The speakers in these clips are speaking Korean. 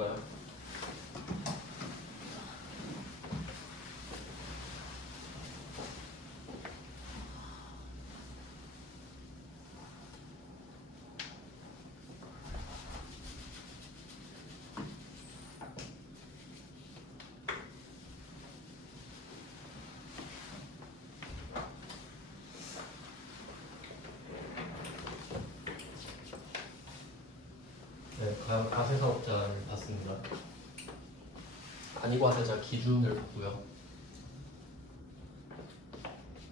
볼까요? 네, 가세사업자를 봤습니다. 간이과세자 기준을 보고요.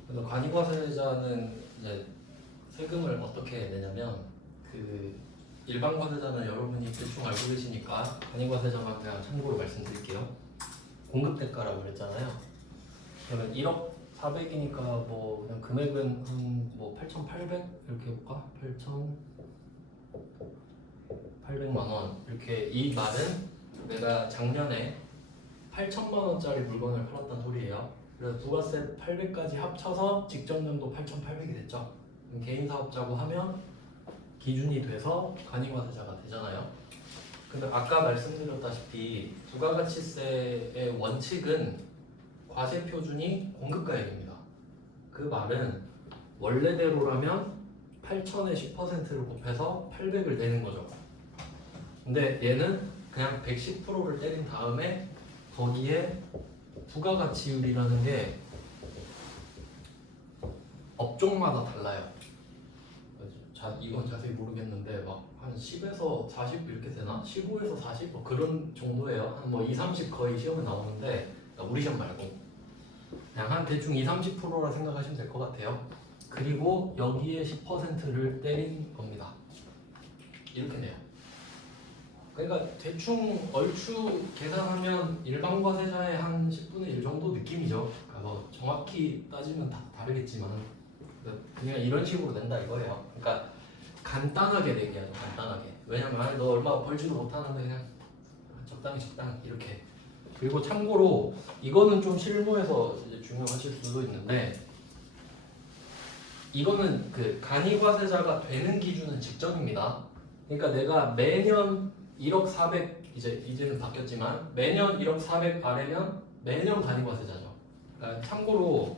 그래서 간이과세자는 이제 세금을 어떻게 내냐면 그 일반 과세자는 여러분이 대충 알고 계시니까 간이과세자만 그냥 참고로 말씀드릴게요. 공급 대가라고 그랬잖아요. 그러면 1억 400이니까 뭐 그냥 금액은 한 뭐 8,800 이렇게 해볼까? 8,800만 원 이렇게. 이 말은 내가 작년에 8천만 원짜리 물건을 팔았단 소리예요. 그래서 부가세 800까지 합쳐서 직전 연도 8,800이 됐죠. 그럼 개인 사업자고 하면 기준이 돼서 간이과세자가 되잖아요. 근데 아까 말씀드렸다시피 부가가치세의 원칙은 과세 표준이 공급가액입니다. 그 말은 원래대로라면 8천에 10%를 곱해서 800을 내는 거죠. 근데 얘는 그냥 110%를 때린 다음에 거기에 부가가치율이라는 게 업종마다 달라요. 이건 자세히 모르겠는데 막 한 10에서 40 이렇게 되나? 15에서 40 뭐 그런 정도예요. 한 뭐 2, 30 거의 시험에 나오는데 우리 시험 말고 그냥 한 대충 2, 30%라 생각하시면 될 것 같아요. 그리고 여기에 10%를 때린 겁니다. 이렇게 돼요. 그러니까 대충 얼추 계산하면 일반 과세자의 한 10분의 1 정도 느낌이죠. 그러니까 뭐 정확히 따지면 다 다르겠지만 그냥 이런 식으로 낸다 이거예요. 그러니까 간단하게 내게 하죠. 간단하게. 왜냐면 너 얼마 벌지도 못하는데 그냥 적당히 이렇게. 그리고 참고로 이거는 좀 실무에서 이제 중요하실 수도 있는데 이거는 그 간이과세자가 되는 기준은 직전입니다. 그러니까 내가 매년 1억 400 이제는 바뀌었지만 매년 1억 400 아래면 매년 간이과세자죠. 그러니까 참고로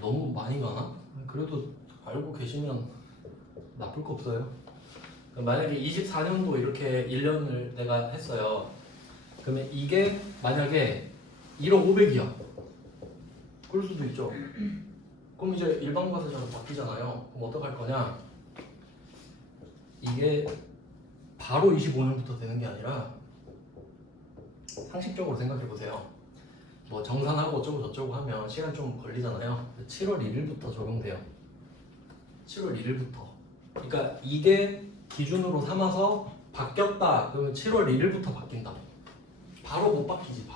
너무 많이 가나? 그래도 알고 계시면 나쁠 거 없어요. 만약에 24년도 이렇게 1년을 내가 했어요. 그러면 이게 만약에 1억 500이야. 그럴 수도 있죠. 그럼 이제 일반 과세자로 바뀌잖아요. 그럼 어떡할 거냐? 이게 바로 25년부터 되는 게 아니라 상식적으로 생각해 보세요. 뭐 정산하고 어쩌고 저쩌고 하면 시간 좀 걸리잖아요. 7월 1일부터 적용돼요. 7월 1일부터. 그러니까 이게 기준으로 삼아서 바뀌었다. 그러면 7월 1일부터 바뀐다. 바로 못 바뀌지.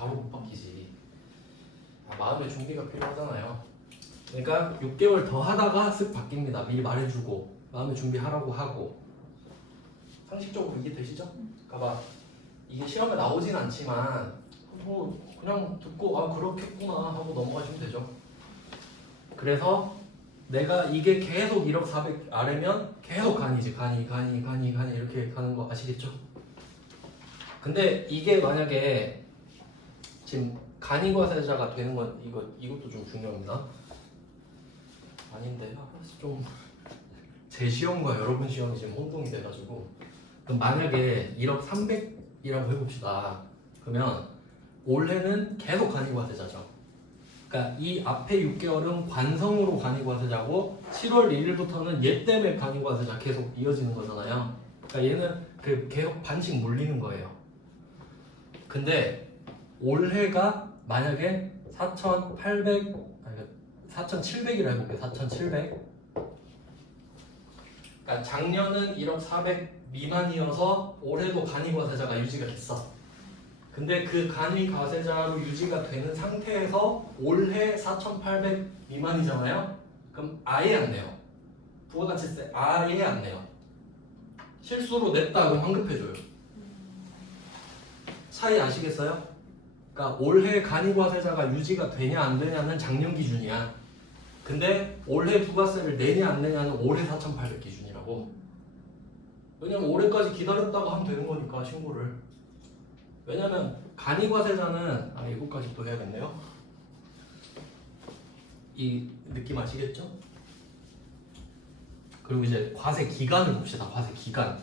마음의 준비가 필요하잖아요. 그러니까 6개월 더 하다가 쓱 바뀝니다. 미리 말해주고 마음의 준비하라고 하고. 상식적으로 이해되시죠? 그러니까 막 이게 시험에 나오진 않지만 뭐 그냥 듣고 아 그렇겠구나 하고 넘어가시면 되죠. 그래서 내가 이게 계속 1억 400 아래면 계속 간이지. 간이 이렇게 가는 거 아시겠죠? 근데 이게 만약에 지금 간이과세자가 되는 건 이것도 좀 중요합니다. 아닌데 좀 제 시험과 여러분 시험이 지금 혼동이 돼가지고. 그럼 만약에 1억 300이라고 해봅시다. 그러면 올해는 계속 간이과세자죠. 그러니까 이 앞에 6개월은 관성으로 간이과세자고 7월 1일부터는 얘 때문에 간이과세자 계속 이어지는 거잖아요. 그러니까 얘는 그 계속 반씩 물리는 거예요. 근데 올해가 만약에 4,700이라 해볼게요. 4,700. 그러니까 작년은 1억 400 미만이어서 올해도 간이과세자가 유지가 됐어. 근데 그 간이과세자로 유지가 되는 상태에서 올해 4,800 미만이잖아요. 그럼 아예 안 내요. 부가가치세 아예 안 내요. 실수로 냈다 그럼 환급해줘요. 차이 아시겠어요? 그러니까 올해 간이과세자가 유지가 되냐 안 되냐는 작년 기준이야. 근데 올해 부가세를 내냐 안 내냐는 올해 4,800 기준이라고. 왜냐면 올해까지 기다렸다가 하면 되는 거니까 신고를. 왜냐면 간이과세자는 이거까지 또 해야겠네요. 이 느낌 아시겠죠? 그리고 이제 과세 기간을 봅시다. 과세 기간.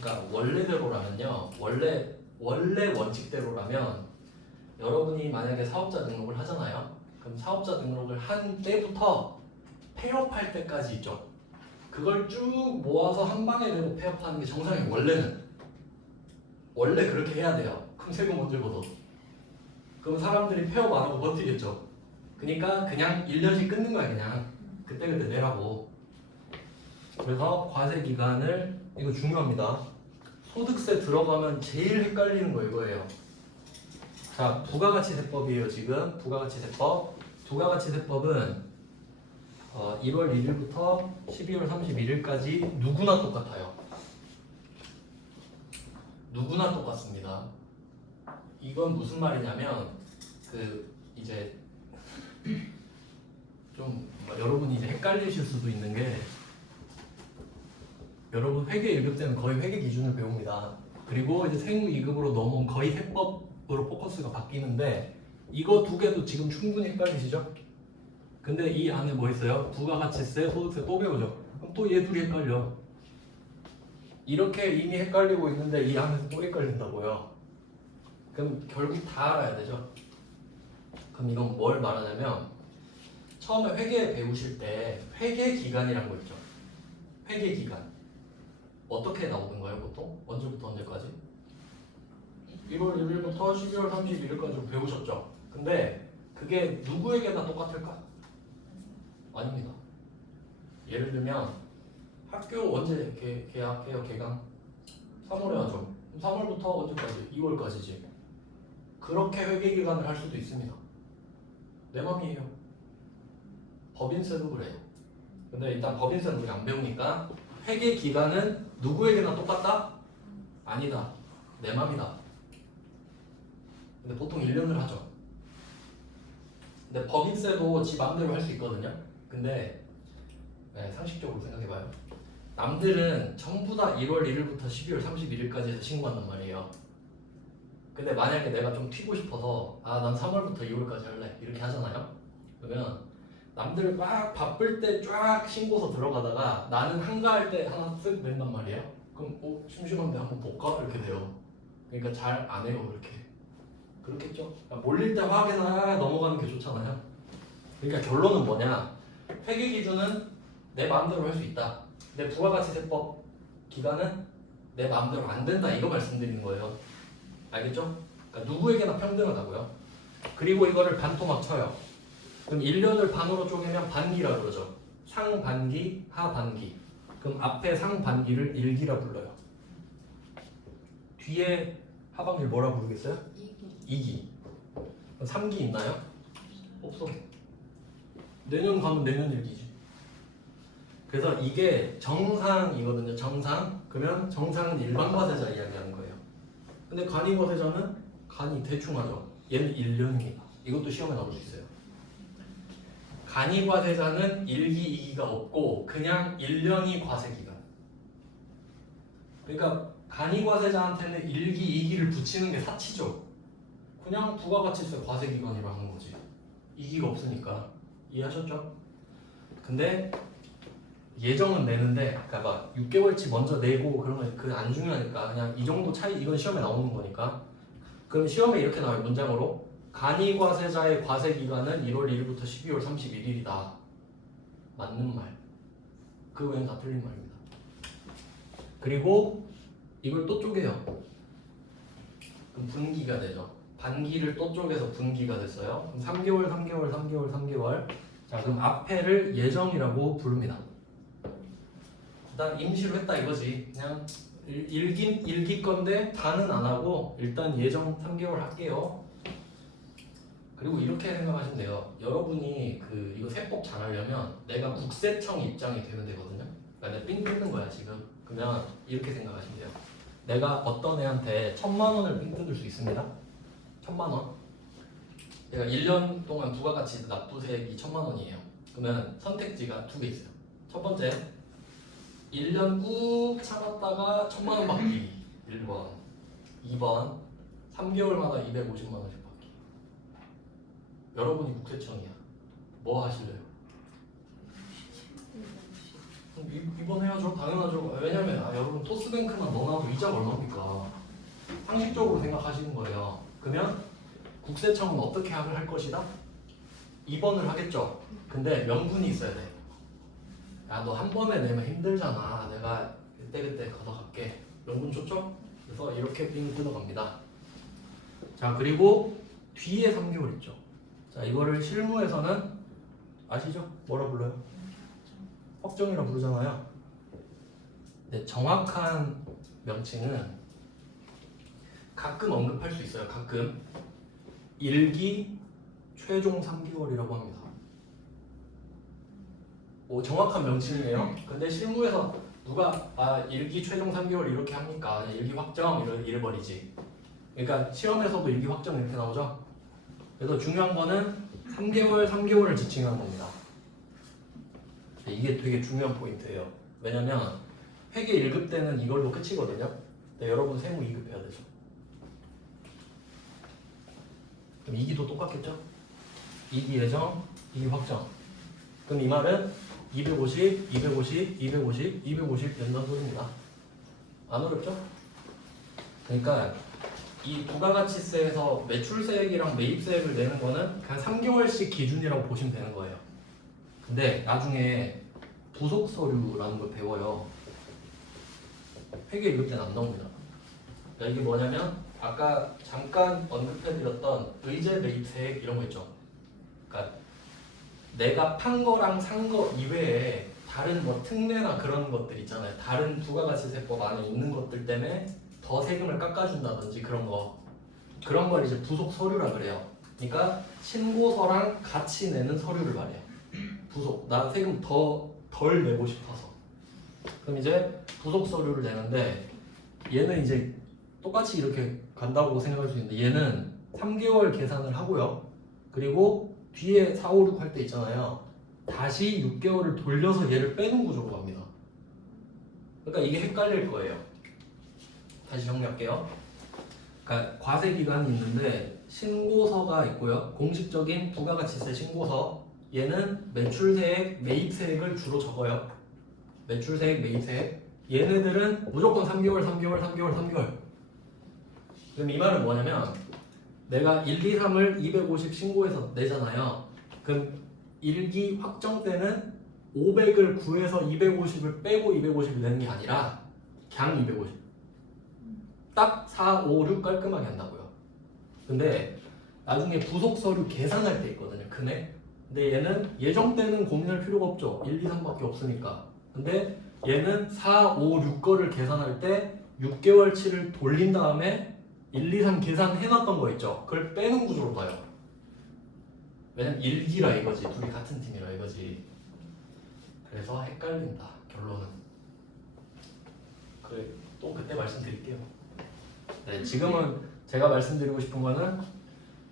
그러니까 원래대로라면요. 원래 원칙대로라면 여러분이 만약에 사업자 등록을 하잖아요. 그럼 사업자 등록을 한 때부터 폐업할 때까지 있죠. 그걸 쭉 모아서 한 방에 내고 폐업하는 게 정상이에요. 원래 그렇게 해야 돼요. 그럼 세금 못 들거든. 그럼 사람들이 폐업 안 하고 버티겠죠. 그러니까 그냥 1년씩 끊는 거야. 그냥 그때그때 내라고. 그래서 과세 기간을, 이거 중요합니다. 소득세 들어가면 제일 헷갈리는 거 이거예요. 자, 부가가치세법이에요. 지금 부가가치세법. 부가가치세법은 1월 1일부터 12월 31일까지 누구나 똑같아요. 누구나 똑같습니다. 이건 무슨 말이냐면 이제 좀 여러분이 이제 헷갈리실 수도 있는 게, 여러분 회계 1급 때는 거의 회계 기준을 배웁니다. 그리고 이제 세무 2급으로 넘어온 거의 세법으로 포커스가 바뀌는데, 이거 두 개도 지금 충분히 헷갈리시죠? 근데 이 안에 뭐 있어요? 부가가치세, 소득세 또 배우죠? 그럼 또 얘 둘이 헷갈려. 이렇게 이미 헷갈리고 있는데 이 안에서 또 헷갈린다고요. 그럼 결국 다 알아야 되죠? 그럼 이건 뭘 말하냐면, 처음에 회계 배우실 때 회계 기간이란 거 있죠? 회계 기간 어떻게 나오는 거예요 보통? 언제부터 언제까지? 1월 1일부터 12월 31일까지 배우셨죠? 근데 그게 누구에게나 똑같을까? 아닙니다. 예를 들면 학교 언제 개학해요? 개강? 3월에 하죠. 3월부터 언제까지? 2월까지지. 그렇게 회계 기간을 할 수도 있습니다. 내 맘이에요. 법인세도 그래요. 근데 일단 법인세는 우리 안 배우니까, 회계 기간은 누구에게나 똑같다? 아니다. 내 맘이다. 근데 보통 1년을 하죠. 근데 법인세도 지 맘대로 할 수 있거든요. 근데 상식적으로 생각해봐요. 남들은 전부 다 1월 1일부터 12월 31일까지 해서 신고한단 말이에요. 근데 만약에 내가 좀 튀고 싶어서 난 3월부터 2월까지 할래 이렇게 하잖아요. 그러면 남들 막 바쁠 때 쫙 신고서 들어가다가 나는 한가할 때 하나 쓱 낸단 말이에요. 그럼 심심한데 한번 볼까? 이렇게 돼요. 그러니까 잘 안 해요. 그렇겠죠? 그러니까 몰릴 때 확인하 넘어가는 게 좋잖아요. 그러니까 결론은 뭐냐? 회계 기준은 내 마음대로 할 수 있다. 근데 부가가치세법 기간은 내 마음대로 안 된다. 이거 말씀드리는 거예요. 알겠죠? 그러니까 누구에게나 평등하다고요. 그리고 이거를 반토막 쳐요. 그럼 1년을 반으로 쪼개면 반기라 그러죠. 상반기, 하반기. 그럼 앞에 상반기를 1기라 불러요. 뒤에 하반기를 뭐라 부르겠어요? 2기. 3기 있나요? 없어. 내년 가면 내년 1기지. 그래서 이게 정상이거든요. 정상. 그러면 정상은 일반과세자 이야기하는 거예요. 근데 간이과세자는 간이 대충 하죠. 얘는 1년입니다. 이것도 시험에 나올 수 있어요. 간이과세자는 1기, 2기가 없고 그냥 1년이 과세기간. 그러니까 간이과세자한테는 1기, 2기를 붙이는 게 사치죠. 그냥 부가가치세 과세기간이라 하는 거지. 2기가 없으니까. 이해하셨죠? 근데 예정은 내는데, 그러니까 막 6개월치 먼저 내고 그러면 그게 안 중요하니까 그냥 이 정도 차이, 이건 시험에 나오는 거니까. 그럼 시험에 이렇게 나와요. 문장으로 간이과세자의 과세기간은 1월 1일부터 12월 31일이다. 맞는 말. 그 외엔 다 틀린 말입니다. 그리고 이걸 또 쪼개요. 그럼 분기가 되죠. 반기를 또 쪼개서 분기가 됐어요. 그럼 3개월, 3개월, 3개월, 3개월. 자, 그럼 앞에를 예정이라고 부릅니다. 일단 임시로 했다 이거지. 그냥 일기 건데 다는 안 하고 일단 예정 3개월 할게요. 그리고 이렇게 생각하시면 돼요. 여러분이 이거 세법 잘하려면 내가 국세청 입장이 되면 되거든요. 그러니까 내가 삥 뜯는 거야 지금. 그러면 이렇게 생각하시면 돼요. 내가 어떤 애한테 1,000만 원을 삥 뜯을 수 있습니다. 1,000만 원. 내가 1년 동안 부가가치 납부세액이 1,000만 원이에요. 그러면 선택지가 두 개 있어요. 첫 번째, 1년 꾹 참았다가 1,000만 원 받기 1번, 2번 3개월마다 250만 원씩 받기. 여러분이 국세청이야. 뭐 하실래요? 2번 해야죠. 당연하죠. 왜냐면 여러분 토스뱅크만 넣어놔도 이자가 얼마입니까? 상식적으로 생각하시는 거예요. 그러면 국세청은 어떻게 할 것이다? 2번을 하겠죠. 근데 명분이 있어야 돼. 야, 너 한 번에 내면 힘들잖아. 내가 그때 걷어갈게. 명분 좋죠? 그래서 이렇게 빙 뜯어갑니다. 자, 그리고 뒤에 3개월 있죠. 자, 이거를 실무에서는 아시죠? 뭐라 불러요? 확정이라 부르잖아요. 근데 정확한 명칭은 가끔 언급할 수 있어요. 가끔 1기 최종 3개월이라고 합니다. 뭐 정확한 명칭이에요. 근데 실무에서 누가 1기 최종 3개월 이렇게 합니까? 1기 확정 이래버리지. 그러니까 시험에서도 1기 확정 이렇게 나오죠. 그래서 중요한 거는 3개월을 지칭하는 겁니다. 이게 되게 중요한 포인트예요. 왜냐면 회계 1급 때는 이걸로 끝이거든요. 근데 여러분 세무 2급 해야 되죠. 그럼 2기도 똑같겠죠? 2기 예정, 2기 확정. 그럼 이 말은 250, 250, 250, 250 된다는 소리입니다. 안 어렵죠? 그러니까 이 부가가치세에서 매출세액이랑 매입세액을 내는 거는 그냥 3개월씩 기준이라고 보시면 되는 거예요. 근데 나중에 부속서류라는 걸 배워요. 회계 1급 때는 안 나옵니다. 그러니까 이게 뭐냐면 아까 잠깐 언급해드렸던 의제 매입세액 이런 거 있죠. 그러니까 내가 판 거랑 산 거 이외에 다른 뭐 특례나 그런 것들 있잖아요. 다른 부가가치세법 안에 있는 것들 때문에 더 세금을 깎아준다든지 그런 걸 이제 부속 서류라 그래요. 그러니까 신고서랑 같이 내는 서류를 말해요. 부속. 나 세금 덜 내고 싶어서. 그럼 이제 부속 서류를 내는데 얘는 이제 똑같이 이렇게 간다고 생각할 수 있는데 얘는 3개월 계산을 하고요. 그리고 뒤에 4, 5, 6 할 때 있잖아요. 다시 6개월을 돌려서 얘를 빼는 구조로 갑니다. 그러니까 이게 헷갈릴 거예요. 다시 정리할게요. 그러니까 과세 기간이 있는데 신고서가 있고요. 공식적인 부가가치세 신고서. 얘는 매출세액, 매입세액을 주로 적어요. 매출세액, 매입세액. 얘네들은 무조건 3개월. 그럼 이 말은 뭐냐면 내가 1, 2, 3을 250 신고해서 내잖아요. 그럼 1기 확정 때는 500을 구해서 250을 빼고 250을 내는 게 아니라 그냥 250. 딱 4, 5, 6 깔끔하게 한다고요. 근데 나중에 부속 서류 계산할 때 있거든요. 금액. 근데 얘는 예정 때는 고민할 필요가 없죠. 1, 2, 3밖에 없으니까. 근데 얘는 4, 5, 6 거를 계산할 때 6개월치를 돌린 다음에 1, 2, 3 계산해놨던 거 있죠. 그걸 빼는 구조로 봐요. 왜냐면 1기라 이거지. 둘이 같은 팀이라 이거지. 그래서 헷갈린다. 결론은. 그래, 또 그때 말씀드릴게요. 네, 지금은 제가 말씀드리고 싶은 거는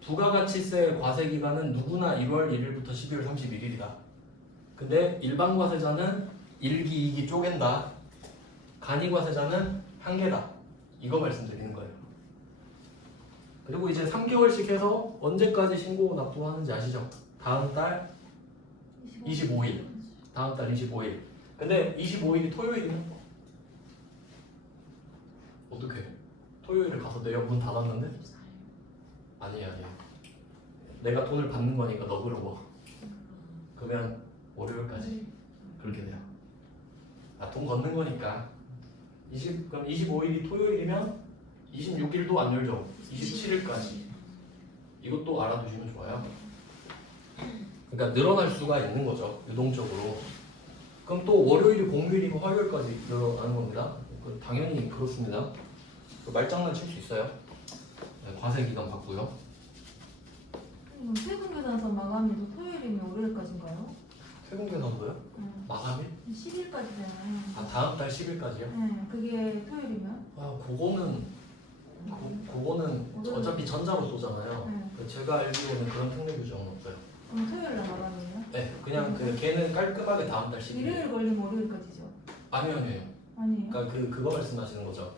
부가가치세 과세기간은 누구나 1월 1일부터 12월 31일이다. 근데 일반 과세자는 1기, 2기 쪼갠다. 간이 과세자는 한 개다. 이거 말씀드리는 거예요. 그리고 이제 3개월씩 해서 언제까지 신고 납부하는지 아시죠? 다음 달 25일. 다음 달 25일. 근데 25일이 토요일이면 어떡해? 토요일에 가서 내가 문 닫았는데? 아니에요. 내가 돈을 받는 거니까 너그러워. 그러면 월요일까지 그렇게 돼요. 돈 걷는 거니까. 그럼 25일이 토요일이면 26일도 안 열죠. 27일까지. 이것도 알아두시면 좋아요. 그러니까 늘어날 수가 있는 거죠. 유동적으로. 그럼 또 월요일이 공휴일이면 화요일까지 늘어나는 겁니다. 당연히 그렇습니다. 말장난 칠 수 있어요. 네, 과세기간 받고요. 세금 계산서 마감일도 토요일이면 월요일까지인가요? 세금 계산서요? 마감일? 10일까지잖아요. 다음 달 10일까지요? 네, 그게 토요일이면? 그거는 어차피 전자로 쏘잖아요. 네. 제가 알기로는 그런 특례 규정은 없어요. 그럼 토요일날 마감이에요? 네, 그냥 그 걔는 깔끔하게 다음 달 10일. 일요일 걸리면 월요일까지죠. 아니요. 아니에요? 그러니까 그거 말씀하시는 거죠.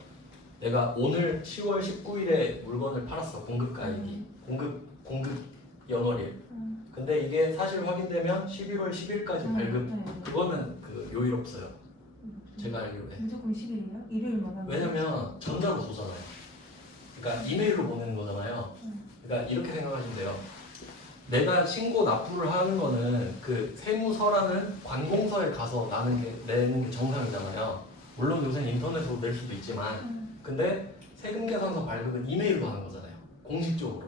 내가 오늘 10월 19일에 물건을 팔았어. 공급가액이. 공급 연월일. 근데 이게 사실 확인되면 11월 10일까지 발급. 네. 그거는 그 요일 없어요. 제가 알기로에. 무조건 10일이요? 일요일만 하면. 왜냐면 전자로 쏘잖아요. 그러니까 이메일로 보내는 거잖아요. 그러니까 이렇게 생각하시면 돼요. 내가 신고 납부를 하는 거는 그 세무서라는 관공서에 가서 내는 게 정상이잖아요. 물론 요새는 인터넷으로 낼 수도 있지만 근데 세금계산서 발급은 이메일로 하는 거잖아요. 공식적으로.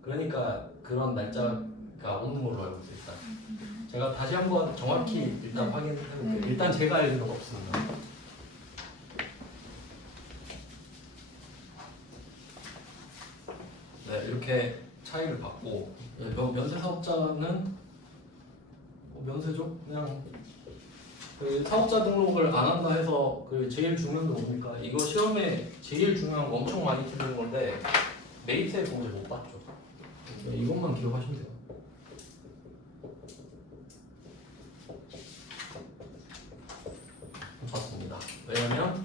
그러니까 그런 날짜가 없는 걸로 알고 있어요. 일단. 제가 다시 한번 정확히 일단 확인해볼게요. 일단 제가 알기로는 없습니다. 네, 이렇게 차이를 받고 면세 사업자는 면세죠. 그냥 그 사업자 등록을 안 한다 해서 그 제일 중요한 게 뭡니까? 이거 시험에 제일 중요한 거 엄청 많이 틀리는 건데 매입세 공제 못 봤죠. 이것만 기억하시면 돼요. 못 봤습니다. 왜냐면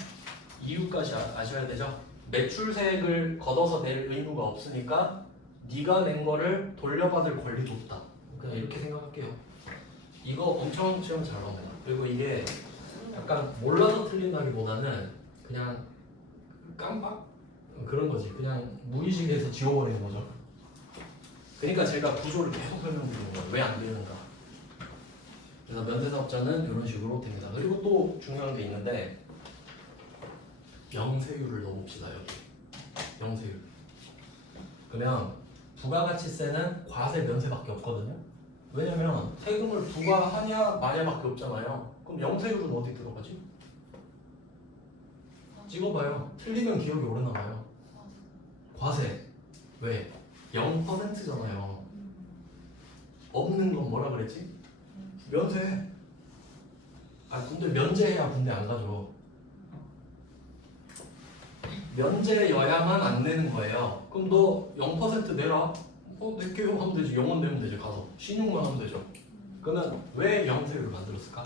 이유까지 아셔야 되죠. 매출세액을 걷어서 낼 의무가 없으니까 네가 낸 거를 돌려받을 권리도 없다. 그냥 이렇게 생각할게요. 이거 엄청 시험 잘 나옵니다. 그리고 이게 약간 몰라서 틀린다기보다는 그냥 깜빡 그런 거지. 그냥 무의식에서 지워버리는 거죠. 그러니까 제가 구조를 계속 설명드리는 거예요. 왜 안 되는가. 그래서 면세사업자는 이런 식으로 됩니다. 그리고 또 중요한 게 있는데 영세율을 넣어봅시다. 여기 영세율. 그러면 부가가치세는 과세 면세밖에 없거든요. 왜냐면 세금을 부과하냐 마냐밖에 없잖아요. 그럼 영세율은 어디 들어가지? 찍어봐요. 틀리면 기억이 오래 남아요. 과세. 왜? 0%잖아요. 없는 건 뭐라 그랬지? 면세. 아 근데 면제해야 군대 안 가죠. 면제여야만 안 내는 거예요. 그럼 너 0% 내라. 낼게요 하면 되지. 0원 내면 되지. 가서 신용만 하면 되죠. 그러면 왜 영세율을 만들었을까?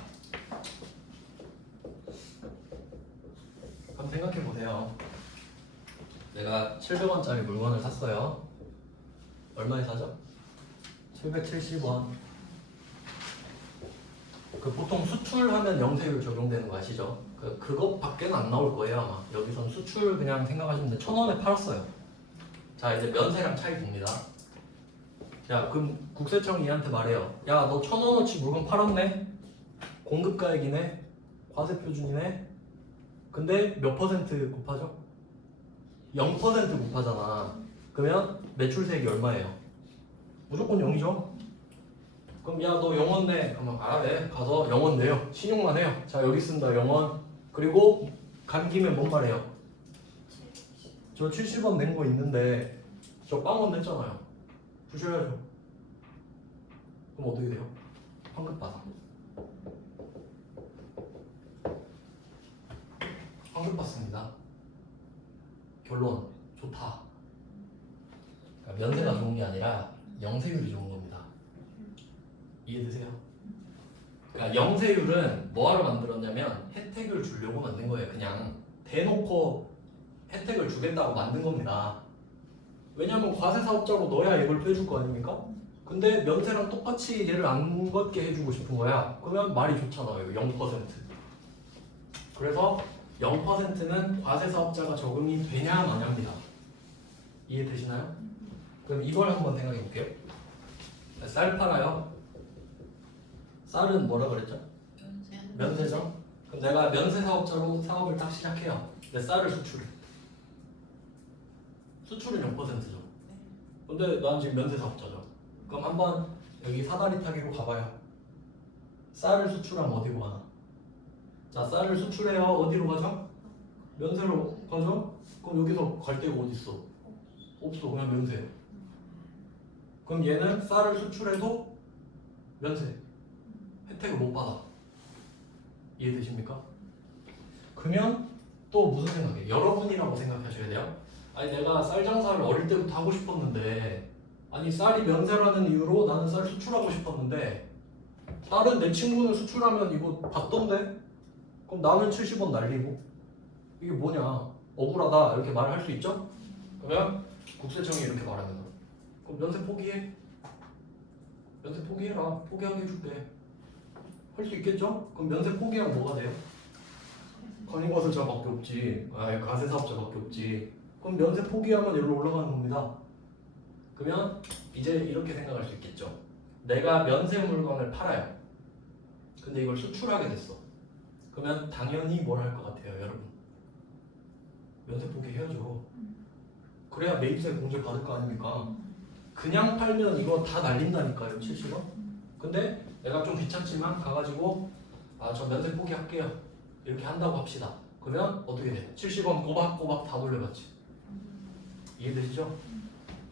한번 생각해 보세요. 내가 700원짜리 물건을 샀어요. 얼마에 사죠? 770원. 그 보통 수출하면 영세율 적용되는 거 아시죠? 그것밖에 안 나올 거예요 아마. 여기선 수출 그냥 생각하시면 돼. 1,000원에 팔았어요. 자 이제 면세랑 차이 봅니다. 야 그럼 국세청이 얘한테 말해요. 야 너 1,000원어치 물건 팔았네. 공급가액이네. 과세표준이네. 근데 몇 퍼센트 곱하죠? 0% 곱하잖아. 그러면 매출세액이 얼마예요? 무조건 0이죠. 그럼 야 너 0원 내. 그러면 네. 가서 0원 내요. 신용만 해요. 자 여기 쓴다 0원. 그리고 간 김에 뭔 말해요? 저 70원 낸 거 있는데 저 빵원 냈잖아요. 부셔야죠. 그럼 어떻게 돼요? 환급받아. 환급받습니다. 결론 좋다. 그러니까 면세가 좋은 게 아니라 영세율이 좋은 겁니다. 이해되세요? 그러니까 영세율은 뭐하러 만들었냐면 혜택을 주려고 만든 거예요. 그냥 대놓고 혜택을 주겠다고 만든 겁니다. 왜냐면 과세사업자로 넣어야 이걸 빼줄 거 아닙니까? 근데 면세랑 똑같이 얘를 안 걷게 해주고 싶은 거야. 그러면 말이 좋잖아요. 0%. 그래서 0%는 과세사업자가 적용이 되냐 마냐입니다. 이해되시나요? 그럼 이걸 한번 생각해 볼게요. 쌀 팔아요. 쌀은 뭐라 그랬죠? 면세죠? 그럼 내가 면세 사업자로 사업을 딱 시작해요. 근데 쌀을 수출해. 수출은 0%죠. 근데 난 지금 면세 사업자죠. 그럼 한번 여기 사다리 타기로 가봐요. 쌀을 수출하면 어디로 가나? 자, 쌀을 수출해요. 어디로 가죠? 면세로 가죠? 그럼 여기서 갈 데가 어디 있어? 없어. 그냥 면세. 그럼 얘는 쌀을 수출해도 면세. 혜택을 못 받아. 이해되십니까? 그러면 또 무슨 생각이에요? 여러분이라고 생각하셔야 돼요. 아니 내가 쌀 장사를 어릴 때부터 하고 싶었는데 아니 쌀이 면세라는 이유로 나는 쌀 수출하고 싶었는데 다른 내 친구는 수출하면 이거 받던데? 그럼 나는 70원 날리고 이게 뭐냐 억울하다 이렇게 말을 할 수 있죠? 그러면 국세청이 이렇게 말하면 그럼 면세 포기해. 면세 포기해라. 포기하게 해줄게. 할 수 있겠죠? 그럼 면세 포기하면 뭐가 돼요? 관이과세자밖에 없지. 과세사업자밖에 없지. 그럼 면세 포기하면 여기로 올라가는 겁니다. 그러면 이제 이렇게 생각할 수 있겠죠. 내가 면세 물건을 팔아요. 근데 이걸 수출하게 됐어. 그러면 당연히 뭘 할 것 같아요, 여러분? 면세 포기해야죠. 그래야 매입세 공제 받을 거 아닙니까? 그냥 팔면 이거 다 날린다니까요, 70원? 근데 내가 좀 귀찮지만 가가지고 저 면세 포기할게요. 이렇게 한다고 합시다. 그러면 어떻게 돼? 70원 꼬박꼬박 다 돌려받지. 이해되시죠?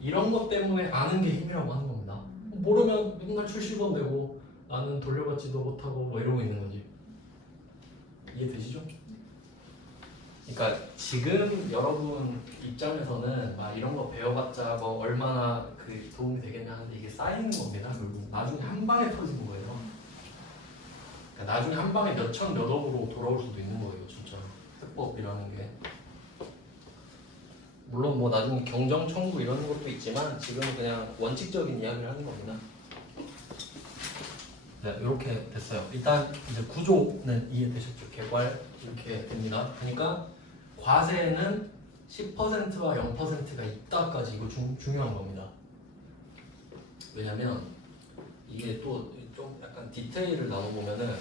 이런 것 때문에 아는 게 힘이라고 하는 겁니다. 모르면 맨날 70원 내고 나는 돌려받지도 못하고 뭐 이러고 있는 거지. 이해되시죠? 그러니까 지금 여러분 입장에서는 막 이런 거 배워봤자 뭐 얼마나 그 도움이 되겠냐 하는데 이게 쌓이는 겁니다. 결국 나중에 한 방에 터지는 거예요. 그러니까 나중에 한 방에 몇천 몇 억으로 돌아올 수도 있는 거예요, 진짜. 세법이라는 게. 물론 뭐 나중에 경정 청구 이런 것도 있지만 지금은 그냥 원칙적인 이야기를 하는 겁니다. 네, 이렇게 됐어요. 일단 이제 구조는 이해되셨죠? 개괄 이렇게 됩니다. 그러니까 과세는 10%와 0%가 있다까지 이거 중요한 겁니다. 왜냐면 이게 또 좀 약간 디테일을 나눠보면은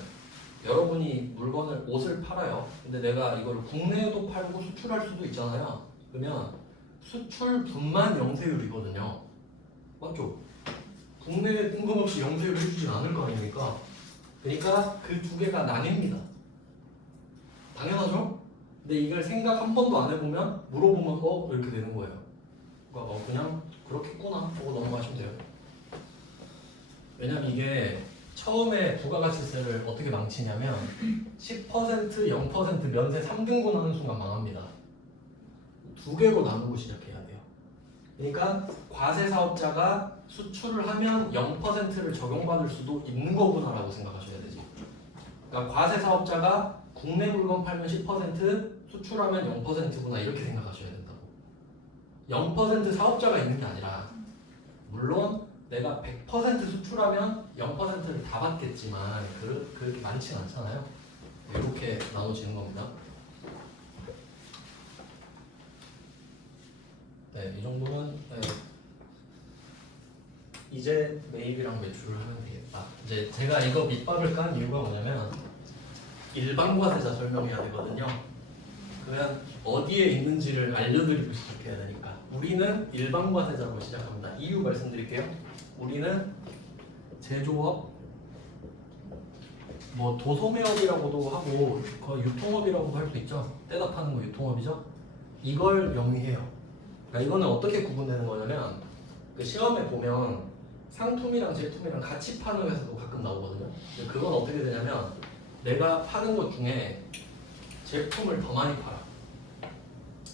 여러분이 물건을 옷을 팔아요. 근데 내가 이걸 국내에도 팔고 수출할 수도 있잖아요. 그러면 수출분만 영세율이거든요. 맞죠? 국내에 뜬금없이 영세율 해주진 않을 거 아닙니까? 그러니까 그 두 개가 나뉩니다. 당연하죠? 근데 이걸 생각 한 번도 안 해보면 물어보면 이렇게 되는 거예요. 그러니까 그냥 그렇겠구나 하고 넘어가시면 돼요. 왜냐면 이게 처음에 부가가치세를 어떻게 망치냐면 10%, 0% 면세 3등분 하는 순간 망합니다. 두 개로 나누고 시작해야 돼요. 그러니까 과세 사업자가 수출을 하면 0%를 적용받을 수도 있는 거구나라고 생각하셔야 되지. 그러니까 과세 사업자가 국내 물건 팔면 10%, 수출하면 0%구나 이렇게 생각하셔야 된다고. 0% 사업자가 있는 게 아니라 물론 내가 100% 수출하면 0%를 다 받겠지만 그렇게 많지는 않잖아요. 이렇게 나눠지는 겁니다. 네, 이 정도는 이제 매입이랑 매출을 하면 되겠다. 이제 제가 이거 밑밥을 깐 이유가 뭐냐면 일반 과세자 설명해야 되거든요. 그러면 어디에 있는지를 알려드리고 시작해야 되니까 우리는 일반 과세자로 시작합니다. 이유 말씀드릴게요. 우리는 제조업, 뭐 도소매업이라고도 하고 거의 유통업이라고도 할 수 있죠. 떼다 파는 거 유통업이죠. 이걸 영위해요. 그러니까 이거는 어떻게 구분되는 거냐면 그 시험에 보면 상품이랑 제품이랑 같이 파는 회사도 가끔 나오거든요. 근데 그건 어떻게 되냐면 내가 파는 것 중에 제품을 더 많이 팔아.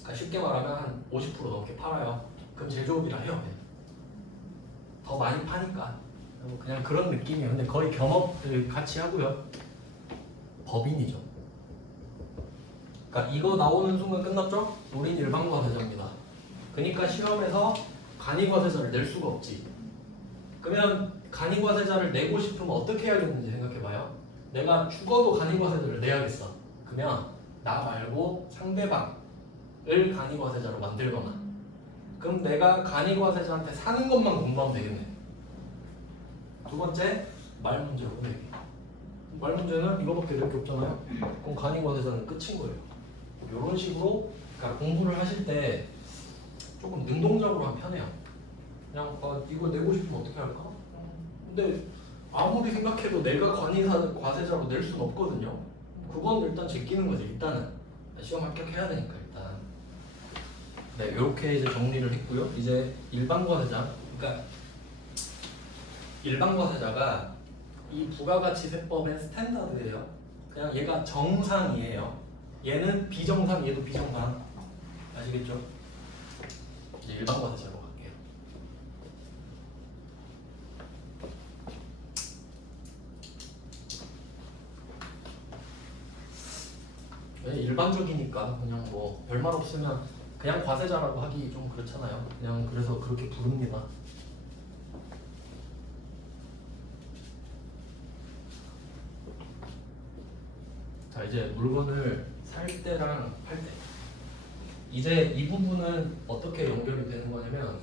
그러니까 쉽게 말하면 한 50% 넘게 팔아요. 그럼 제조업이라 해요. 더 많이 파니까 그냥 그런 느낌이에요. 근데 거의 겸업을 같이 하고요. 법인이죠. 그러니까 이거 나오는 순간 끝났죠? 우린 일반 과세자입니다. 그러니까 시험에서 간이과세자를 낼 수가 없지. 그러면 간이과세자를 내고 싶으면 어떻게 해야겠는지 생각해봐요. 내가 죽어도 간이과세자를 내야겠어. 그러면 나 말고 상대방을 간이과세자로 만들거나 그럼 내가 간이과세자한테 사는 것만 공부하면 되겠네. 두 번째, 말 문제로 내기. 말 문제는 이거밖에 낼 게 없잖아요. 그럼 간이과세자는 끝인 거예요. 이런 식으로 그러니까 공부를 하실 때 조금 능동적으로 하면 편해요. 그냥 이거 내고 싶으면 어떻게 할까? 근데 아무리 생각해도 내가 과세자로 낼 수는 없거든요. 그건 일단 제끼는 거지. 일단은 시험 합격해야 되니까 일단. 네, 이렇게 이제 정리를 했고요. 이제 일반 과세자, 그러니까 일반 과세자가 이 부가가치세법의 스탠다드예요. 그냥 얘가 정상이에요. 얘는 비정상, 얘도 비정상. 아시겠죠? 이제 일반 과세자로 갈게요. 일반적이니까 그냥 뭐 별말 없으면 그냥 과세자라고 하기 좀 그렇잖아요. 그냥 그래서 그렇게 부릅니다. 자, 이제 물건을 살 때랑 팔 때. 이제 이 부분은 어떻게 연결이 되는 거냐면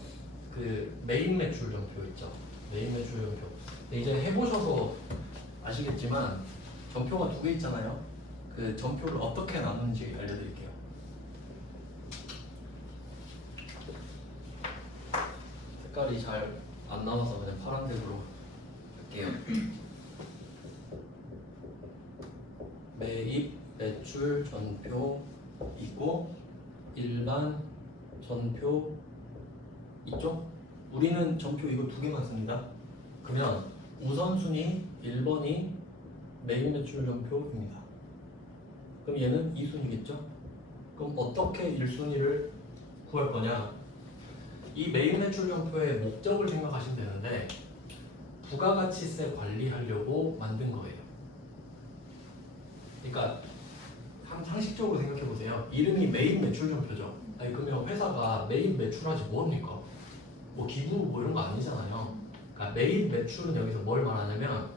그 메인 매출 전표 있죠. 메인 매출 전표. 근데 이제 해보셔서 아시겠지만 전표가 두 개 있잖아요. 그 전표를 어떻게 나누는지 알려드릴게요. 색깔이 잘 안 나와서 그냥 파란색으로 할게요. 매입 매출 전표 있고 일반 전표 있죠? 우리는 전표 이거 두 개만 씁니다. 그러면 우선순위 1번이 매입 매출 전표입니다. 그럼 얘는 2순위겠죠? 그럼 어떻게 1순위를 구할 거냐? 이 매입 매출 전표의 목적을 생각하시면 되는데 부가가치세 관리하려고 만든 거예요. 그러니까 상식적으로 생각해 보세요. 이름이 매입 매출 전표죠. 아니 그러면 회사가 매입 매출하지 뭐합니까? 뭐 기부 뭐 이런 거 아니잖아요. 그러니까 매입 매출은 여기서 뭘 말하냐면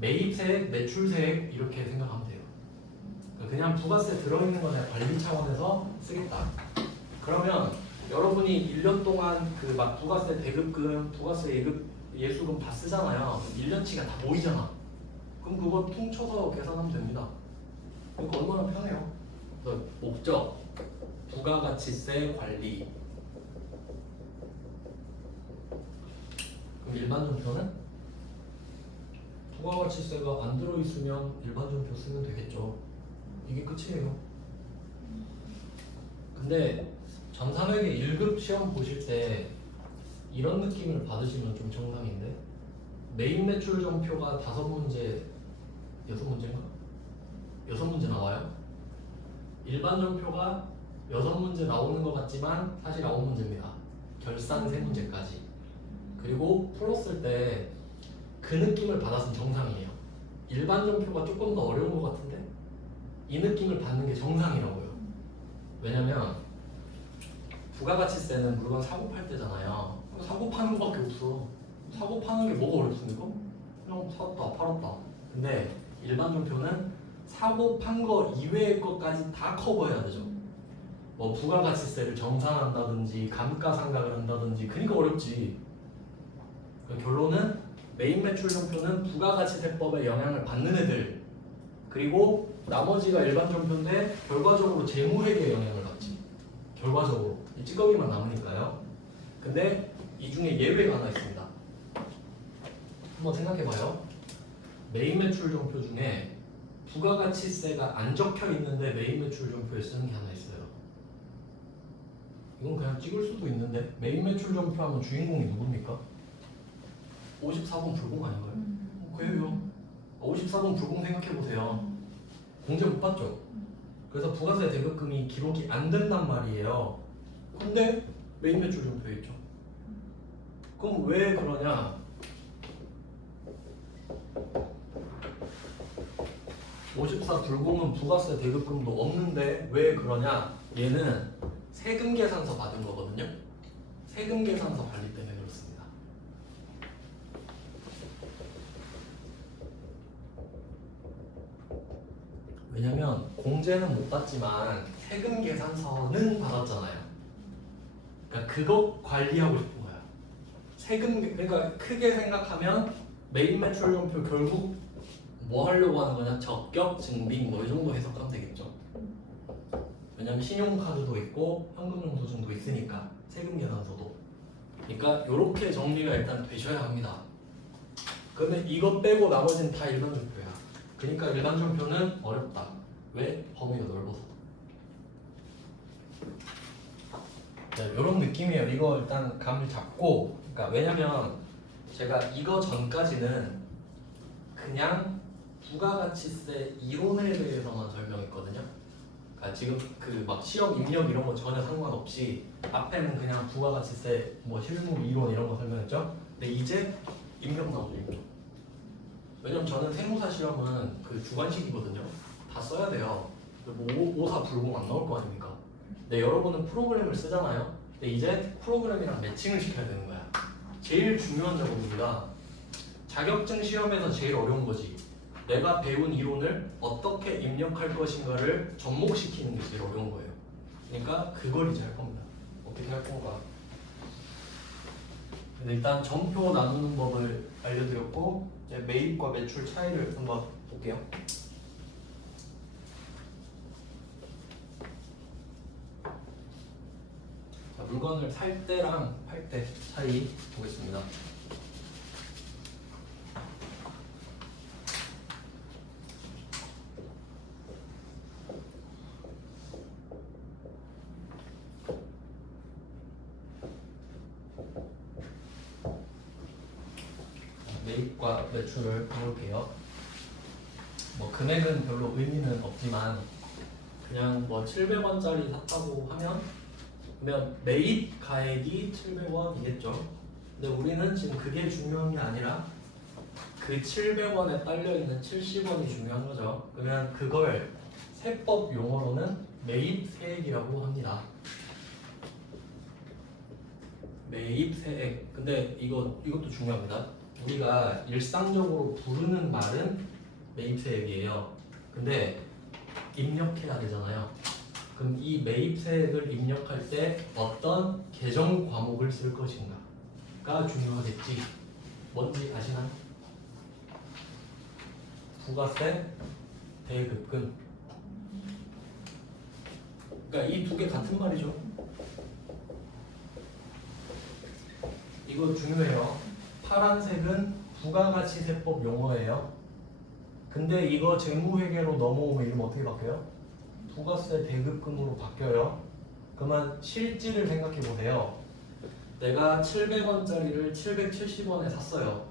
매입세액, 매출세액 이렇게 생각하면 돼요. 그러니까 그냥 부가세 들어있는 거냐 관리 차원에서 쓰겠다. 그러면 여러분이 1년 동안 그 막 부가세 대급금, 부가세 예급, 예수금 다 쓰잖아요. 1년치가 다 모이잖아. 그럼 그거 퉁쳐서 계산하면 됩니다. 그러니까 얼마나 편해요. 그래서 목적, 부가가치세 관리. 그럼 일반 전표는 부가가치세가 안 들어있으면 일반 전표 쓰면 되겠죠. 이게 끝이에요. 근데 전산회계 1급 시험 보실 때 이런 느낌을 받으시면 좀 정상인데 매입 매출 전표가 5문제, 6문제인가? 6문제 나와요. 일반 전표가 6문제 나오는 것 같지만 사실 9문제입니다. 결산 3문제까지. 그리고 풀었을 때 그 느낌을 받았으면 정상이에요. 일반 전표가 조금 더 어려운 것 같은데 이 느낌을 받는 게 정상이라고요. 왜냐면 부가가치세는 물건 사고 팔 때잖아요. 사고 파는 거밖에 없어. 사고 파는 게 뭐가 어렵습니까? 그냥 샀다 팔았다. 근데 일반 전표는 사고 판 거 이외의 것까지 다 커버해야 되죠. 뭐 부가가치세를 정산한다든지 감가상각을 한다든지 그러니까 어렵지. 그 결론은 매입 매출 전표는 부가가치세법에 영향을 받는 애들 그리고 나머지가 일반 전표인데 결과적으로 재무회계에 영향을 받지. 결과적으로 이 찌꺼기만 남으니까요. 근데 이 중에 예외가 하나 있습니다. 한번 생각해봐요. 매입 매출 전표 중에 부가가치세가 안 적혀 있는데 매입 매출 전표에 쓰는 게 하나 있어요. 이건 그냥 찍을 수도 있는데 매입 매출 전표 하면 주인공이 누굽니까? 54번 불공 아닌가요? 그래요. 54번 불공 생각해보세요. 공제 못 받죠? 그래서 부가세 대급금이 기록이 안 된단 말이에요. 근데 매입 매출 전표에 있죠. 그럼 왜 그러냐? 54 불공은 부가세 대급금도 없는데 왜 그러냐? 얘는 세금 계산서 받은 거거든요. 세금 계산서 관리 때문에 그렇습니다. 왜냐면 공제는 못 받지만 세금 계산서는 받았잖아요. 그러니까 그거 관리하고 싶은 거야. 세금 그러니까 크게 생각하면 매입 매출 전표 결국 뭐 하려고 하는 거냐? 적격 증빙 뭐 이 정도 해석하면 되겠죠. 왜냐면 신용카드도 있고 현금영수증도 있으니까 세금 계산서도. 그러니까 이렇게 정리가 일단 되셔야 합니다. 그러면 이것 빼고 나머지는 다 일반 전표야. 그러니까 일반 전표는 어렵다. 왜? 범위가 넓어서. 네, 이런 느낌이에요. 이거 일단 감을 잡고, 그러니까 왜냐면 제가 이거 전까지는 그냥 부가가치세 이론에 대해서만 설명했거든요. 그러니까 지금 그 막 시험 입력 이런 거 전혀 상관없이 앞에는 그냥 부가가치세 뭐 실무 이론 이런 거 설명했죠. 근데 이제 입력 나오죠, 입력. 왜냐면 저는 세무사 시험은 그 주관식이거든요. 다 써야 돼요. 뭐 오사 불공 안 나올 거 아닙니까? 근데 여러분은 프로그램을 쓰잖아요. 근데 이제 프로그램이랑 매칭을 시켜야 되는 거야. 제일 중요한 작업입니다. 자격증 시험에서 제일 어려운 거지. 내가 배운 이론을 어떻게 입력할 것인가를 접목시키는 게 제일 어려운 거예요. 그러니까 그걸 이제 할 겁니다. 어떻게 할 건가? 근데 일단 점표 나누는 법을 알려드렸고 이제 매입과 매출 차이를 한번 볼게요. 자, 물건을 살 때랑 팔 때 차이 보겠습니다. 매입과 매출을 해볼게요. 뭐 금액은 별로 의미는 없지만 그냥 뭐 700원짜리 샀다고 하면 그러면 매입 가액이 700원이겠죠. 근데 우리는 지금 그게 중요한 게 아니라 그 700원에 딸려 있는 70원이 중요한 거죠. 그러면 그걸 세법 용어로는 매입세액이라고 합니다. 매입세액. 근데 이것도 중요합니다. 우리가 일상적으로 부르는 말은 매입세액이에요. 근데 입력해야 되잖아요. 그럼 이 매입세액을 입력할 때 어떤 계정 과목을 쓸 것인가가 중요하겠지. 뭔지 아시나요? 부가세, 대급금. 그러니까 이 두 개 같은 말이죠. 이거 중요해요. 파란색은 부가가치세법 용어예요. 근데 이거 재무회계로 넘어오면 이름 어떻게 바뀌어요? 부가세 대급금으로 바뀌어요. 그러면 실질을 생각해 보세요. 내가 700원짜리를 770원에 샀어요.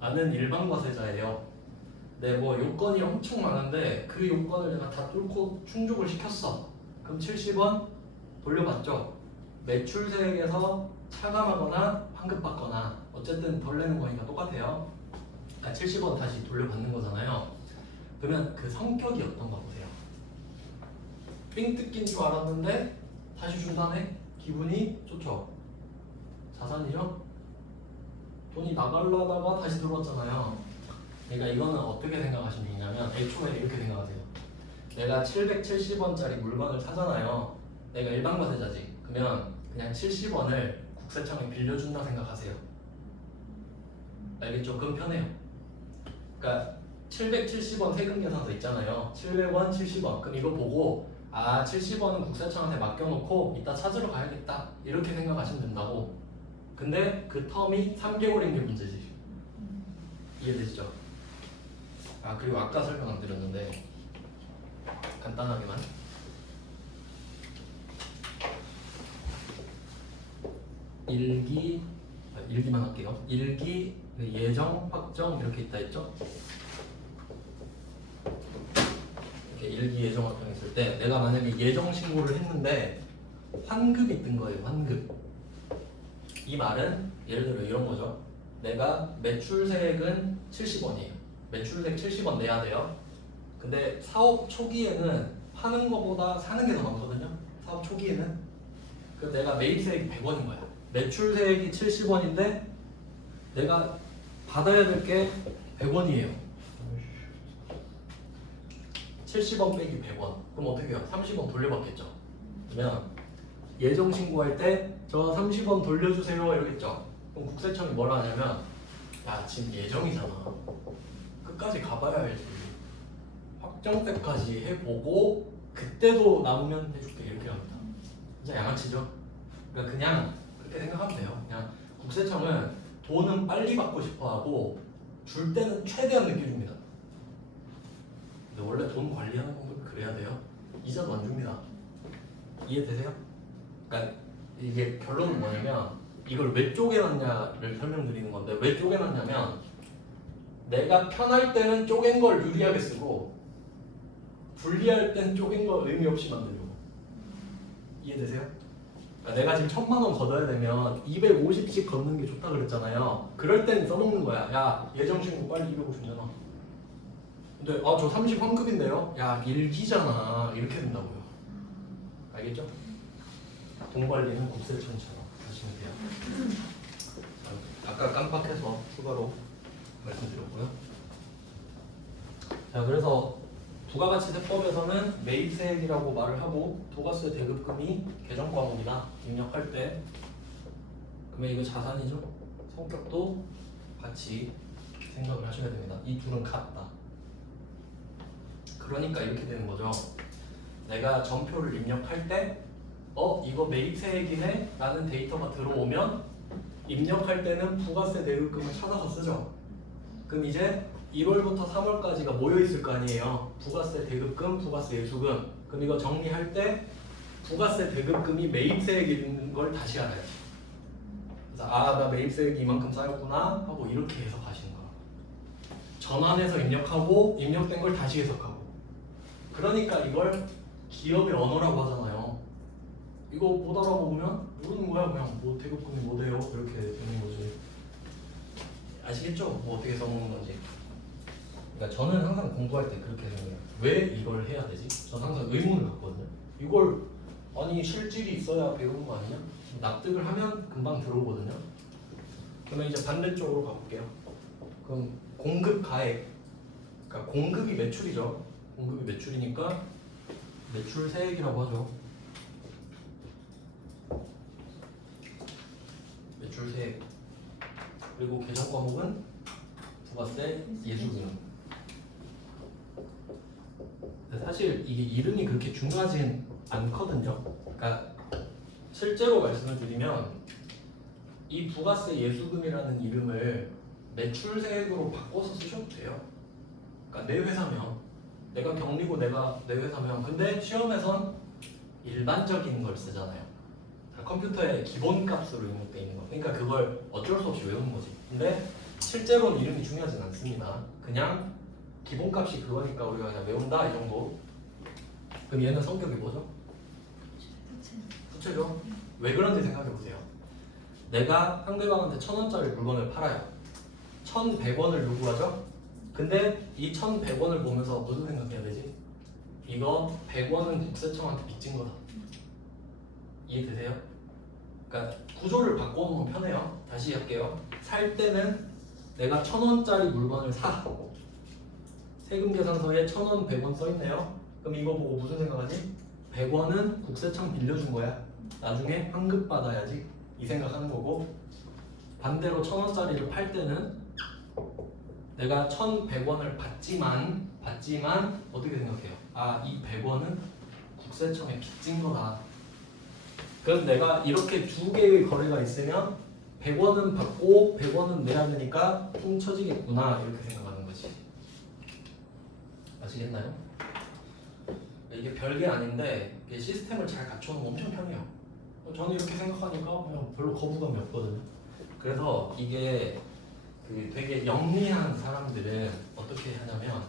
나는 일반과세자예요. 네, 뭐 요건이 엄청 많은데 그 요건을 내가 다 뚫고 충족을 시켰어. 그럼 70원 돌려받죠. 매출세액에서 차감하거나 환급받거나 어쨌든 덜 내는 거니까 똑같아요. 70원 다시 돌려받는 거잖아요. 그러면 그 성격이 어떤가 보세요. 삥 뜯긴 줄 알았는데 다시 준다네? 기분이 좋죠. 자산이죠. 돈이 나가려다가 다시 들어왔잖아요. 그러니까 이거는 어떻게 생각하시면 되냐면 애초에 이렇게 생각하세요. 내가 770원짜리 물건을 사잖아요. 내가 일반과세자지. 그러면 그냥 70원을 국세청에 빌려준다 생각하세요. 알겠죠? 그럼 편해요. 그러니까 770원 세금 계산서 있잖아요. 700원, 70원. 그럼 이거 보고 70원은 국세청한테 맡겨놓고 이따 찾으러 가야겠다. 이렇게 생각하시면 된다고. 근데 그 텀이 3개월인 게 문제지. 이해되시죠? 그리고 아까 설명 안 드렸는데 간단하게만 일기만 할게요. 일기, 예정, 확정 이렇게 있다 했죠? 이렇게 일기, 예정, 확정 있을 때 내가 만약에 예정 신고를 했는데 환급이 뜬 거예요. 환급. 이 말은 예를 들어 이런 거죠. 내가 매출세액은 70원이에요. 매출세액 70원 내야 돼요. 근데 사업 초기에는 파는 거보다 사는 게 더 많거든요. 사업 초기에는. 그럼 내가 매입세액이 100원인 거야. 매출세액이 70원인데 내가 받아야 될 게 100원이에요. 70원 빼기 100원. 그럼 어떻게 해요? 30원 돌려받겠죠. 그러면 예정 신고할 때 저 30원 돌려주세요 이러겠죠. 그럼 국세청이 뭐라 하냐면 야 지금 예정이잖아. 끝까지 가봐야 알지. 확정세까지 해보고 그때도 남으면 해줄게 이렇게 합니다. 진짜 양아치죠? 그러니까 그냥 그렇게 생각하면 돼요. 그냥 국세청은 돈은 빨리 받고 싶어하고 줄 때는 최대한 늦게 줍니다. 근데 원래 돈 관리하는 방법이 그래야 돼요. 이자도 안 줍니다. 이해되세요? 그러니까 이게 결론은 뭐냐면 이걸 왜 쪼개놨냐를 설명드리는 건데 왜 쪼개놨냐면 내가 편할 때는 쪼갠 걸 유리하게 쓰고 불리할 땐 쪼갠 걸 의미 없이 만들려고. 이해되세요? 그러니까 내가 지금 1000만원 걷어야 되면 250씩 걷는 게 좋다 그랬잖아요. 그럴 땐 써먹는 거야. 야 예정신고 빨리 250 내놔. 근데 저 30 환급인데요? 야 일기잖아 이렇게 된다고요. 알겠죠? 돈 관리는 곱슬천처럼 하시면 돼요. 아까 깜빡해서 추가로 말씀드렸고요. 자 그래서 부가가치세법에서는 매입세액이라고 말을 하고 부가세 대급금이 계정과목이다 입력할 때 그러면 이거 자산이죠? 성격도 같이 생각을 하셔야 됩니다. 이 둘은 같다. 그러니까 이렇게 되는 거죠. 내가 전표를 입력할 때 이거 매입세액이네 라는 데이터가 들어오면 입력할 때는 부가세 대급금을 찾아서 쓰죠. 그럼 이제 1월부터 3월까지가 모여있을 거 아니에요. 부가세 대급금, 부가세 예수금. 그럼 이거 정리할 때 부가세 대급금이 매입세액인 걸 다시 알아야지. 그래서 나 매입세액이 이만큼 쌓였구나 하고 이렇게 해석하시는 거야. 전환해서 입력하고 입력된 걸 다시 해석하고. 그러니까 이걸 기업의 언어라고 하잖아요. 이거 못 알아보면 모르는 거야. 그냥 뭐 대급금이 뭐래요 이렇게 되는 거지. 아시겠죠? 뭐 어떻게 써먹는 건지. 그러니까 저는 항상 공부할 때 그렇게 생각해요. 왜 이걸 해야 되지? 저는 항상 의문을 갖거든요. 이걸 아니 실질이 있어야 배우는 거 아니냐? 납득을 하면 금방 들어오거든요. 그러면 이제 반대쪽으로 가볼게요. 그럼 공급 가액, 그러니까 공급이 매출이죠. 공급이 매출이니까 매출 세액이라고 하죠. 매출 세액. 그리고 계정 과목은 부가세 예수금. 사실 이게 이름이 그렇게 중요하진 않거든요. 그러니까 실제로 말씀을 드리면 이 부가세 예수금이라는 이름을 매출세액으로 바꿔서 쓰셔도 돼요. 그러니까 내 회사면 내가 경리고 내가 내 회사면 근데 시험에선 일반적인 걸 쓰잖아요. 컴퓨터에 기본값으로 입력돼 있는 거. 그러니까 그걸 어쩔 수 없이 외우는 거지. 근데 실제로는 이름이 중요하진 않습니다. 그냥 기본값이 그거니까 우리가 그냥 외운다 이 정도. 그럼 얘는 성격이 뭐죠? 부채죠. 왜 그런지 생각해 보세요. 내가 상대방한테 1,000원짜리 물건을 팔아요. 1,100원을 요구하죠. 근데 이 1,100원을 보면서 무슨 생각해야 되지? 이거 100원은 국세청한테 빚진 거다. 이해되세요? 그러니까 구조를 바꿔놓으면 편해요. 다시 할게요. 살 때는 내가 1,000원짜리 물건을 사. 세금 계산서에 1,000원, 100원 써있네요. 그럼 이거 보고 무슨 생각하지? 100원은 국세청 빌려준 거야. 나중에 환급 받아야지. 이 생각하는 거고, 반대로 1,000원짜리를 팔 때는 내가 1,100원을 받지만 어떻게 생각해요? 이 100원은 국세청에 빚진 거다. 그럼 내가 이렇게 두 개의 거래가 있으면 100원은 받고 100원은 내야 되니까 퉁쳐지겠구나 이렇게 생각하는 거지. 아시겠나요? 이게 별게 아닌데 이게 시스템을 잘 갖춰놓으면 엄청 편해요. 저는 이렇게 생각하니까 그냥 별로 거부감이 없거든요. 그래서 이게 되게 영리한 사람들은 어떻게 하냐면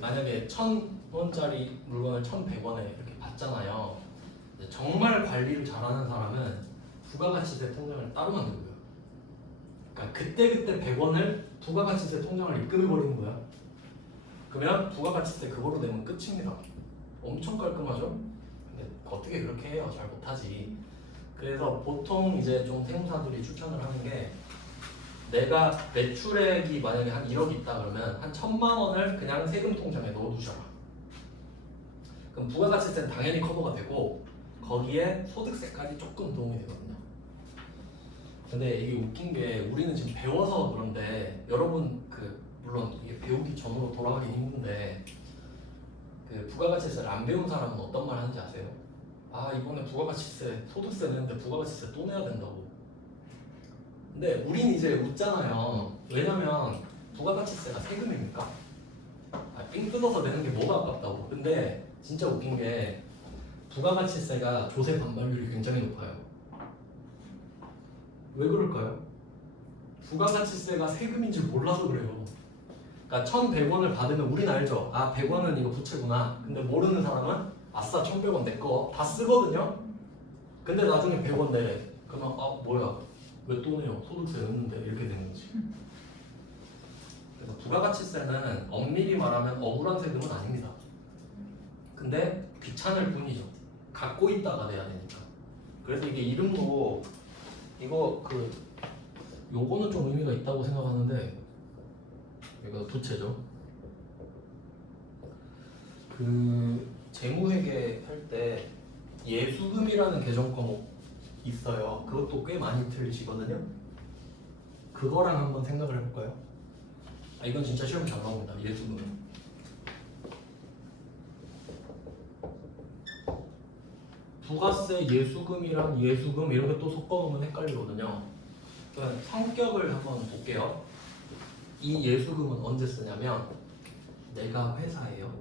만약에 1,000원짜리 물건을 1,100원에 이렇게 받잖아요. 정말 관리를 잘하는 사람은 부가가치세 통장을 따로 만들고요. 그러니까 그때 100원을 부가가치세 통장을 입금해버리는 거야. 그러면 부가가치세 그거로 내면 끝입니다. 엄청 깔끔하죠? 근데 어떻게 그렇게 해요? 잘 못하지. 그래서 보통 이제 좀 세무사들이 추천을 하는 게 내가 매출액이 만약에 한 1억 있다 그러면 한 1,000만 원을 그냥 세금 통장에 넣어두셔라. 그럼 부가가치세는 당연히 커버가 되고 거기에 소득세까지 조금 도움이 되거든요. 근데 이게 웃긴 게 우리는 지금 배워서 그런데 여러분 물론 이게 배우기 전으로 돌아가기 힘든데 부가가치세를 안 배운 사람은 어떤 말 하는지 아세요? 이번에 부가가치세 소득세 내는데 부가가치세 또 내야 된다고. 근데 우린 이제 웃잖아요. 왜냐면 부가가치세가 세금입니까? 삥 뜯어서 내는 게 뭐가 아깝다고. 근데 진짜 웃긴 게 부가가치세가 조세 반발률이 굉장히 높아요. 왜 그럴까요? 부가가치세가 세금인 줄 몰라서 그래요. 그러니까 1,100원을 받으면 우린 알죠. 100원은 이거 부채구나. 근데 모르는 사람은 아싸 1,100원 내 거 다 쓰거든요. 근데 나중에 100원 내래. 그러면 뭐야 왜 또 내요? 소득세 냈는데 이렇게 되는 거지. 그래서 부가가치세는 엄밀히 말하면 억울한 세금은 아닙니다. 근데 귀찮을 뿐이죠. 갖고 있다가 내야 되니까. 그래서 이게 이름도 이거 요거는 좀 의미가 있다고 생각하는데 이거 부채죠. 재무회계 할 때 예수금이라는 계정 과목 있어요. 그것도 꽤 많이 틀리시거든요. 그거랑 한번 생각을 해볼까요? 이건 진짜 시험에 잘 나옵니다. 예수금은. 부가세 예수금이랑 예수금 이런 게 또 섞어놓으면 헷갈리거든요. 그러니까 성격을 한번 볼게요. 이 예수금은 언제 쓰냐면 내가 회사예요.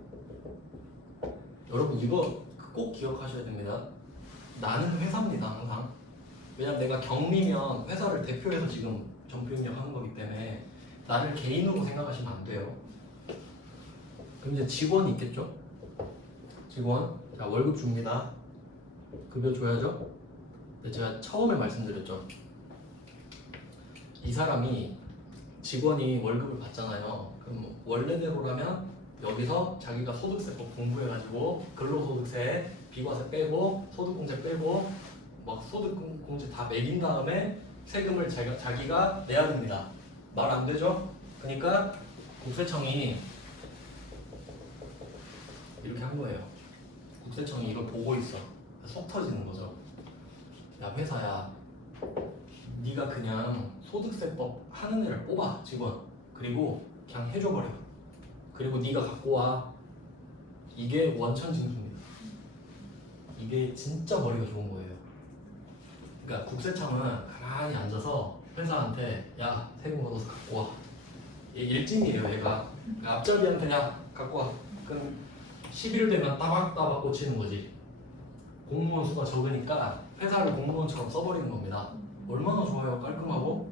여러분 이거 꼭 기억하셔야 됩니다. 나는 회사입니다 항상. 왜냐면 내가 경리면 회사를 대표해서 지금 정표입력 하는 거기 때문에 나를 개인으로 생각하시면 안 돼요. 그럼 이제 직원이 있겠죠? 직원, 자 월급 줍니다. 급여 줘야죠? 근데 제가 처음에 말씀드렸죠. 이 사람이 직원이 월급을 받잖아요. 그럼 원래대로라면 여기서 자기가 소득세법 공부해가지고 근로소득세, 비과세 빼고 소득공제 빼고 막 소득공제 다 매긴 다음에 세금을 자기가 내야 됩니다. 말 안 되죠? 그러니까 국세청이 이렇게 한 거예요. 국세청이 이걸 보고 있어. 속 터지는 거죠. 야 회사야, 네가 그냥 소득세법 하는 애를 뽑아 직원. 그리고 그냥 해줘버려. 그리고 네가 갖고 와. 이게 원천징수입니다. 이게 진짜 머리가 좋은 거예요. 그러니까 국세청은 가만히 앉아서 회사한테 야 세금 걷어서 갖고 와. 얘 일진이에요 얘가. 그러니까 앞자리한테 야 갖고 와. 그럼 10일 되면 따박따박 꽂히는 거지. 공무원 수가 적으니까 회사를 공무원처럼 써버리는 겁니다. 얼마나 좋아요. 깔끔하고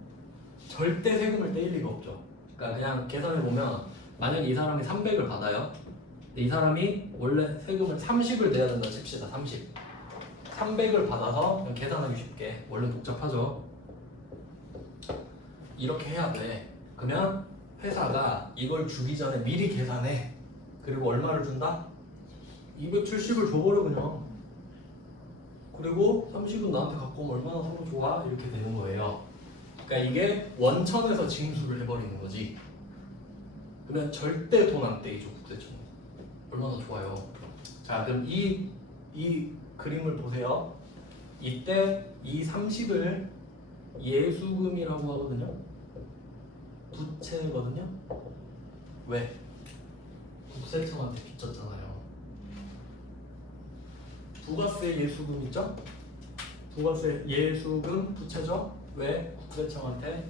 절대 세금을 떼일 리가 없죠. 그러니까 그냥 계산해보면 만약에 이 사람이 300을 받아요. 근데 이 사람이 원래 세금을 30을 내야 된다 칩시다. 300을 받아서 그냥 계산하기 쉽게. 원래 복잡하죠. 이렇게 해야 돼. 그러면 회사가 이걸 주기 전에 미리 계산해. 그리고 얼마를 준다? 270을 줘버려 그냥. 그리고 30은 나한테 갖고 오면 얼마나 서로 좋아? 이렇게 되는 거예요. 그러니까 이게 원천에서 징수를 해버리는 거지. 그러면 절대 돈 안 떼이죠 국세청. 얼마나 좋아요. 자 그럼 이 그림을 보세요. 이때 이 30을 예수금이라고 하거든요. 부채거든요. 왜? 국세청한테 빚졌잖아요. 부가세 예수금 있죠? 부가세 예수금 부채죠? 왜? 국세청한테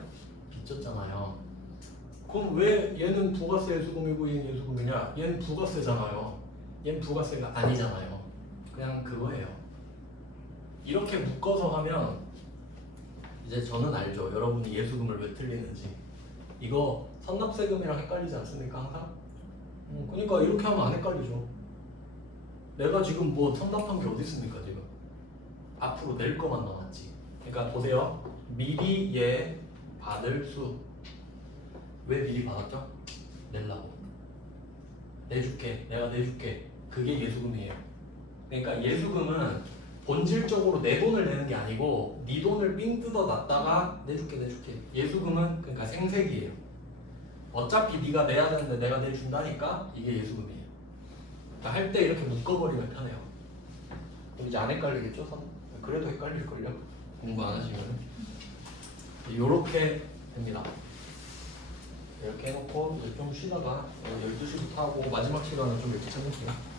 빚졌잖아요. 그럼 왜 얘는 부가세 예수금이고 얘는 예수금이냐? 얘는 부가세잖아요. 얘는 부가세가 아니잖아요. 그냥 그거예요. 이렇게 묶어서 하면 이제 저는 알죠. 여러분이 예수금을 왜 틀리는지. 이거 선납세금이랑 헷갈리지 않습니까 항상? 그러니까 이렇게 하면 안 헷갈리죠. 내가 지금 뭐 선납한 게 어디 있습니까 지금? 앞으로 낼 거만 남았지. 그러니까 보세요. 미리 얘 받을 수. 왜 미리 받았죠? 내려고. 내줄게. 내가 내줄게. 그게 예수금이에요. 그러니까 예수금은 본질적으로 내 돈을 내는 게 아니고 네 돈을 삥 뜯어 놨다가 내줄게. 예수금은 그러니까 생색이에요. 어차피 네가 내야 되는데 내가 내준다니까 이게 예수금이에요. 그러니까 할 때 이렇게 묶어버리면 편해요. 그럼 이제 안 헷갈리겠죠? 그래도 헷갈릴걸요? 공부 안 하시면. 요렇게 됩니다. 이렇게 해놓고 좀 쉬다가 12시부터 하고 마지막 시간은 좀 일찍 찾을게요.